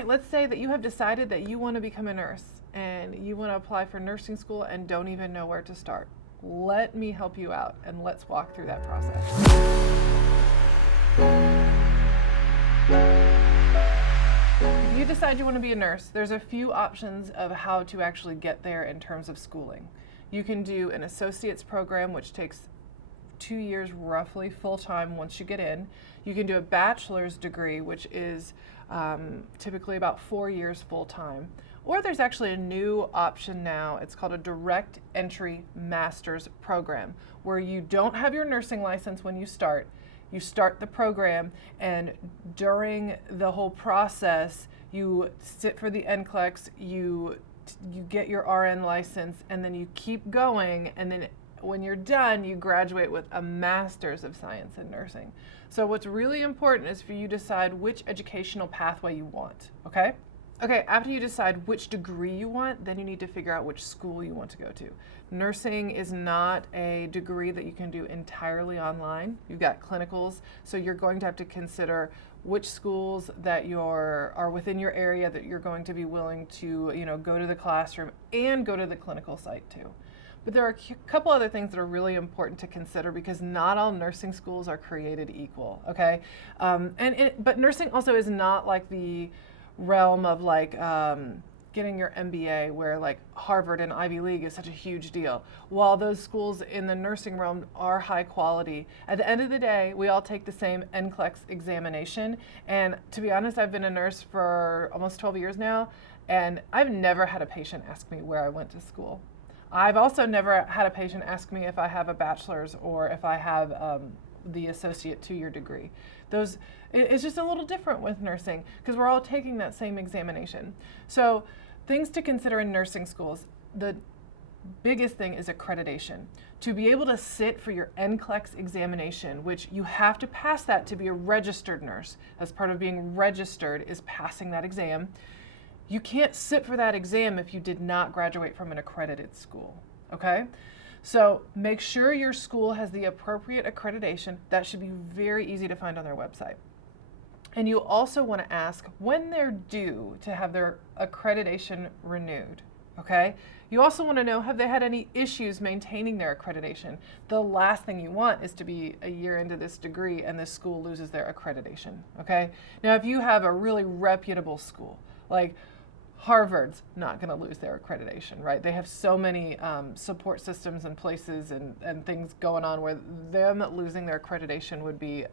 right, let's say that you have decided that you want to become a nurse and you want to apply for nursing school and don't even know where to start. Let me help you out and let's walk through that process. If you decide you want to be a nurse, there's a few options of how to actually get there in terms of schooling. You can do an associate's program, which takes 2 years roughly full-time once you get in. You can do a bachelor's degree, which is typically about 4 years full-time. Or there's actually a new option now. It's called a direct entry master's program, where you don't have your nursing license when you start. You start the program, and during the whole process, you sit for the NCLEX, you get your RN license, and then you keep going, and then when you're done, you graduate with a Master's of Science in Nursing. So what's really important is for you to decide which educational pathway you want, okay? Okay, after you decide which degree you want, then you need to figure out which school you want to go to. Nursing is not a degree that you can do entirely online. You've got clinicals, so you're going to have to consider which schools that are within your area that you're going to be willing to, go to the classroom and go to the clinical site too. But there are a couple other things that are really important to consider, because not all nursing schools are created equal, okay? But nursing also is not like the realm of getting your MBA, where like Harvard and Ivy League is such a huge deal. While those schools in the nursing realm are high quality, at the end of the day, we all take the same NCLEX examination. And to be honest, I've been a nurse for almost 12 years now, and I've never had a patient ask me where I went to school. I've also never had a patient ask me if I have a bachelor's or if I have the associate 2-year degree. It's just a little different with nursing, because we're all taking that same examination. So things to consider in nursing schools, the biggest thing is accreditation. To be able to sit for your NCLEX examination, which you have to pass that to be a registered nurse. As part of being registered is passing that exam. You can't sit for that exam if you did not graduate from an accredited school, okay? So make sure your school has the appropriate accreditation. That should be very easy to find on their website. And you also want to ask when they're due to have their accreditation renewed, okay? You also want to know, have they had any issues maintaining their accreditation? The last thing you want is to be a year into this degree and this school loses their accreditation, okay? Now, if you have a really reputable school, like Harvard's not going to lose their accreditation, right? They have so many support systems and places and things going on where them losing their accreditation would be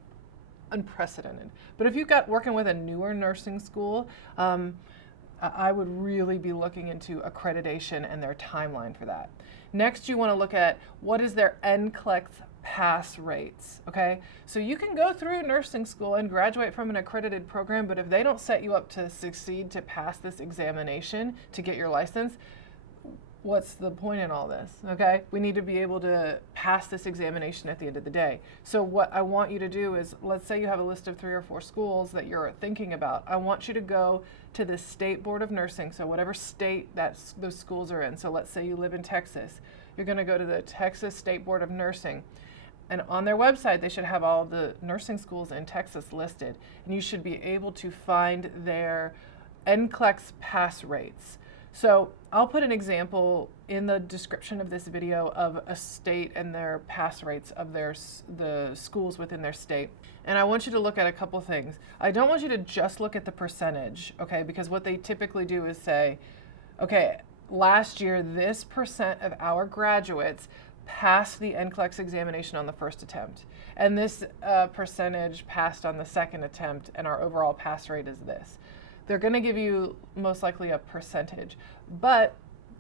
unprecedented. But if you've got working with a newer nursing school, I would really be looking into accreditation and their timeline for that. Next, you want to look at what is their NCLEX pass rates, okay? So you can go through nursing school and graduate from an accredited program, but if they don't set you up to succeed to pass this examination to get your license, what's the point in all this, okay? We need to be able to pass this examination at the end of the day. So what I want you to do is, let's say you have a list of 3 or 4 schools that you're thinking about. I want you to go to the State Board of Nursing, so whatever state those schools are in. So let's say you live in Texas. You're going to go to the Texas State Board of Nursing. And on their website, they should have all the nursing schools in Texas listed. And you should be able to find their NCLEX pass rates. So I'll put an example in the description of this video of a state and their pass rates of the schools within their state. And I want you to look at a couple things. I don't want you to just look at the percentage, okay? Because what they typically do is say, okay, last year, this percent of our graduates passed the NCLEX examination on the first attempt. And this percentage passed on the second attempt, and our overall pass rate is this. They're going to give you most likely a percentage, but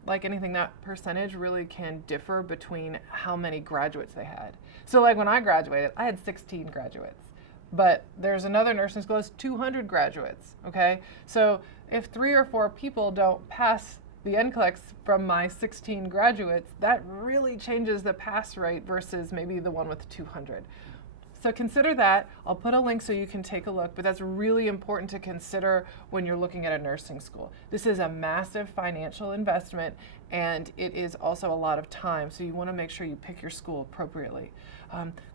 like anything, that percentage really can differ between how many graduates they had. So like when I graduated, I had 16 graduates, but there's another nursing school that has 200 graduates, okay? So if 3 or 4 people don't pass the NCLEX from my 16 graduates, that really changes the pass rate versus maybe the one with 200. So consider that. I'll put a link so you can take a look, but that's really important to consider when you're looking at a nursing school. This is a massive financial investment, and it is also a lot of time, so you want to make sure you pick your school appropriately.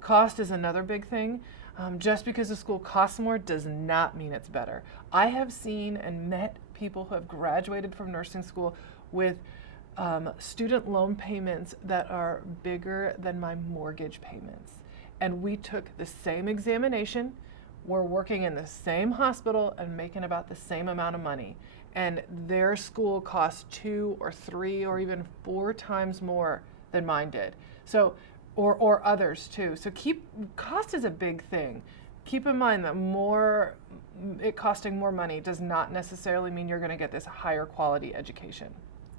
Cost is another big thing. Just because a school costs more does not mean it's better. I have seen and met people who have graduated from nursing school with student loan payments that are bigger than my mortgage payments. And we took the same examination, we're working in the same hospital and making about the same amount of money. And their school costs 2 or 3 or even 4 times more than mine did. So, or others too. So cost is a big thing. Keep in mind that it costing more money does not necessarily mean you're going to get this higher quality education.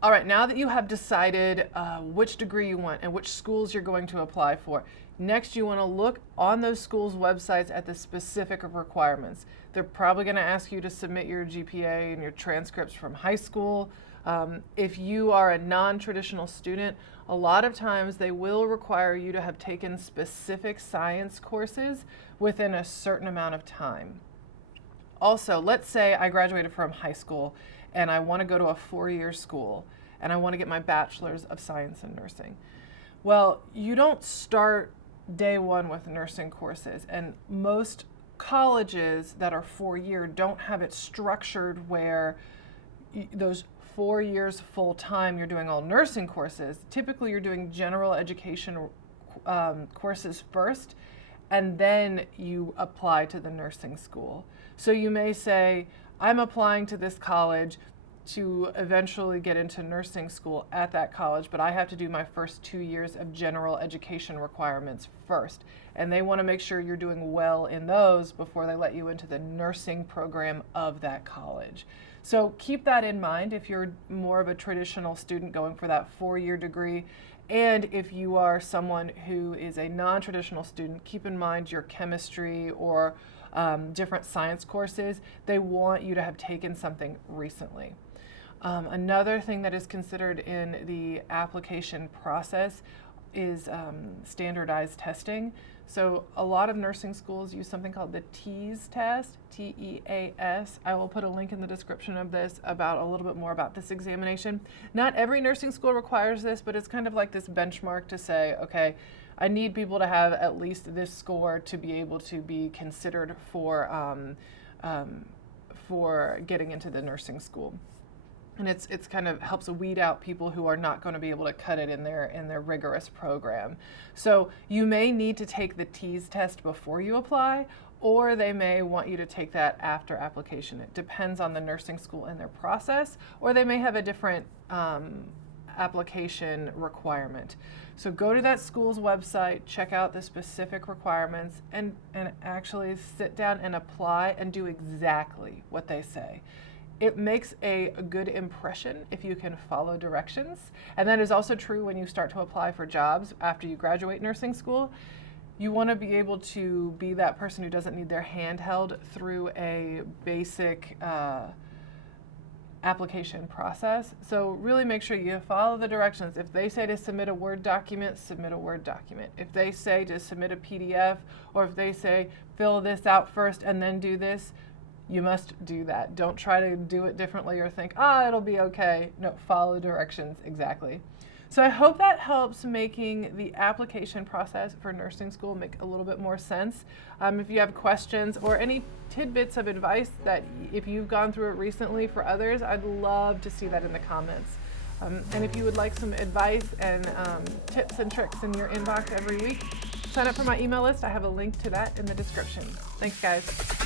All right, now that you have decided which degree you want and which schools you're going to apply for, next you want to look on those schools' websites at the specific requirements. They're probably going to ask you to submit your GPA and your transcripts from high school. If you are a non-traditional student, a lot of times they will require you to have taken specific science courses within a certain amount of time. Also, let's say I graduated from high school and I want to go to a 4-year school and I want to get my Bachelor's of Science in Nursing. Well, you don't start day one with nursing courses, and most colleges that are 4-year don't have it structured where those 4 years full time you're doing all nursing courses. Typically you're doing general education courses first, and then you apply to the nursing school. So you may say, I'm applying to this college to eventually get into nursing school at that college, but I have to do my first 2 years of general education requirements first. And they want to make sure you're doing well in those before they let you into the nursing program of that college. So keep that in mind if you're more of a traditional student going for that 4-year degree. And if you are someone who is a non-traditional student, keep in mind your chemistry or different science courses. They want you to have taken something recently. Another thing that is considered in the application process is standardized testing. So a lot of nursing schools use something called the TEAS test, T-E-A-S. I will put a link in the description of this about a little bit more about this examination. Not every nursing school requires this, but it's kind of like this benchmark to say, okay, I need people to have at least this score to be able to be considered for getting into the nursing school. And it's kind of helps weed out people who are not going to be able to cut it in their rigorous program. So you may need to take the TEAS test before you apply, or they may want you to take that after application. It depends on the nursing school and their process, or they may have a different application requirement. So go to that school's website, check out the specific requirements, and actually sit down and apply and do exactly what they say. It makes a good impression if you can follow directions. And that is also true when you start to apply for jobs after you graduate nursing school. You want to be able to be that person who doesn't need their hand held through a basic application process. So really make sure you follow the directions. If they say to submit a Word document, submit a Word document. If they say to submit a PDF, or if they say fill this out first and then do this, you must do that. Don't try to do it differently or think, it'll be okay. No, follow directions exactly. So I hope that helps making the application process for nursing school make a little bit more sense. If you have questions or any tidbits of advice that if you've gone through it recently for others, I'd love to see that in the comments. And if you would like some advice and tips and tricks in your inbox every week, sign up for my email list. I have a link to that in the description. Thanks, guys.